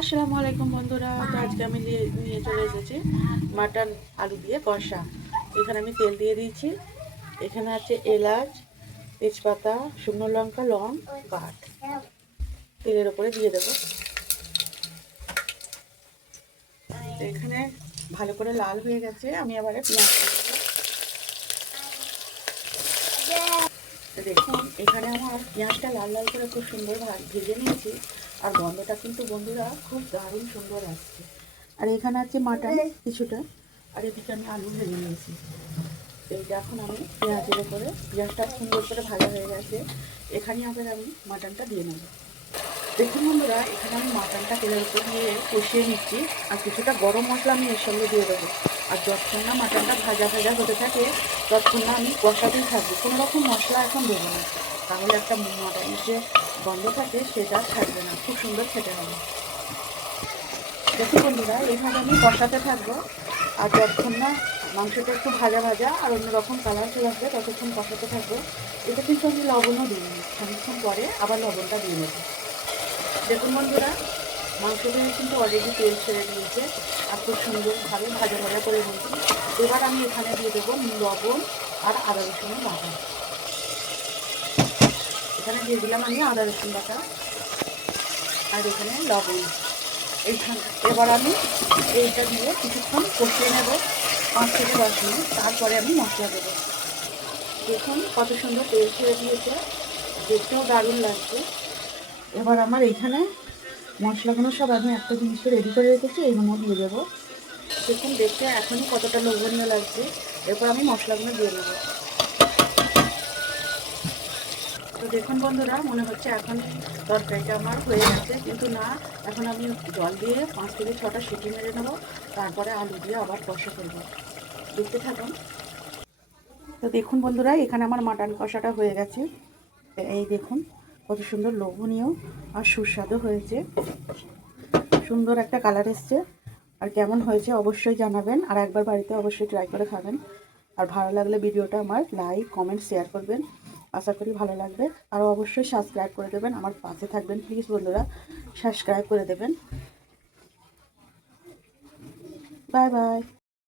আসসালামু আলাইকুম বন্ধুরা। তো আজকে আমি নিয়ে চলে এসেছি মাটন আলু দিয়ে কষা। এখানে আমি তেল দিয়ে দিয়েছি। এখানে আছে এলাচ, তেজপাতা, শুকনো লঙ্কা, লং, কাঠ। তেলের ওপরে দিয়ে দেবো। এখানে ভালো করে লাল হয়ে গেছে, আমি আবার পেঁয়াজ দেখুন। এখানে আমার পেঁয়াজটা লাল লাল করে খুব সুন্দর ভেজে নিয়েছি। আর গন্ধটা কিন্তু বন্ধুরা খুব দারুণ সুন্দর আসছে। আর এখানে আছে মাটন কিছুটা, আর এদিকে আমি আলু ভেজে নিয়েছি। এইটা এখন আমি পেঁয়াজের উপরে, পেঁয়াজটা সুন্দর করে ভাজা হয়ে গেছে, এখানে আবার আমি মাটনটা দিয়ে নেব। দেখুন বন্ধুরা, এখানে আমি মাটনটা তেলের উপর দিয়ে কষিয়ে নিচ্ছি। আর কিছুটা গরম মশলা আমি এর সঙ্গে দিয়ে দেবো। আর যতক্ষণ না মাটনটা ভাজা ভাজা হতে থাকে ততক্ষণ না আমি কষাতেই থাকবো। কোনো রকম মশলা এখন দেবো না, তাহলে একটা মাটনের যে গন্ধ থাকে সেটা থাকবে না, খুব সুন্দর খেতে হবে। দেখুন বন্ধুরা, এইভাবে আমি কষাতে থাকবো। আর যতক্ষণ না মাংসটা একটু ভাজা ভাজা আর অন্যরকম কালার চলে আসবে ততক্ষণ কষাতে থাকবো। এটা কিন্তু আমি লবণও দিইনি, খানিকক্ষণ পরে আবার লবণটা দিয়ে নেবো। দেখুন বন্ধুরা, মাংসটা কিন্তু অলরেডি তেল ছেড়ে দিয়েছে আর খুব সুন্দরভাবে ভাজা ভাজা করে নিয়েছি। এবার আমি এখানে দিয়ে দেবো লবণ আর আদা রসুনের বাটা। এখানে দিয়ে দিলাম আমি আদা রসুন বাটা আর এখানে লবণ। এবার আমি এইটা দিয়ে কিছুক্ষণ কষিয়ে নেব, 5 থেকে 10 মিনিট। তারপরে আমি মশলা দেবো। দেখুন কত সুন্দর তেল ছেড়ে দিয়েছে, দেখতেও দারুণ লাগছে। এবার আমার এইখানে মশলাগুলো সব আমি একটা জিনিসকে রেডি করে রেখেছি, এইগুলো দিয়ে দেবো। দেখুন দেখতে এখনই কতটা লোভনীয় লাগছে। এরপর আমি মশলাগুলো দিয়ে নেবো। তো দেখুন বন্ধুরা, মনে হচ্ছে এখনই তরকারিটা আমার হয়ে গেছে, কিন্তু না, এখন আমি জল দিয়ে 5 থেকে 6টা সিটি মেরে নেবো। তারপরে আলু দিয়ে আবার কষা করবো, দেখতে থাকুন। তো দেখুন বন্ধুরা, এখানে আমার মাটন কষাটা হয়ে গেছে। এই দেখুন কত সুন্দর লোভনীয় আর সুস্বাদু হয়েছে, সুন্দর একটা কালার এসছে। আর কেমন হয়েছে অবশ্যই জানাবেন, আর একবার বাড়িতে অবশ্যই ট্রাই করে খাবেন। আর ভালো লাগলে ভিডিওটা আমার লাইক কমেন্ট শেয়ার করবেন, আশা করি ভালো লাগবে। আর অবশ্যই সাবস্ক্রাইব করে দেবেন, আমার পাশে থাকবেন প্লিজ বন্ধুরা, সাবস্ক্রাইব করে দেবেন। Bye bye.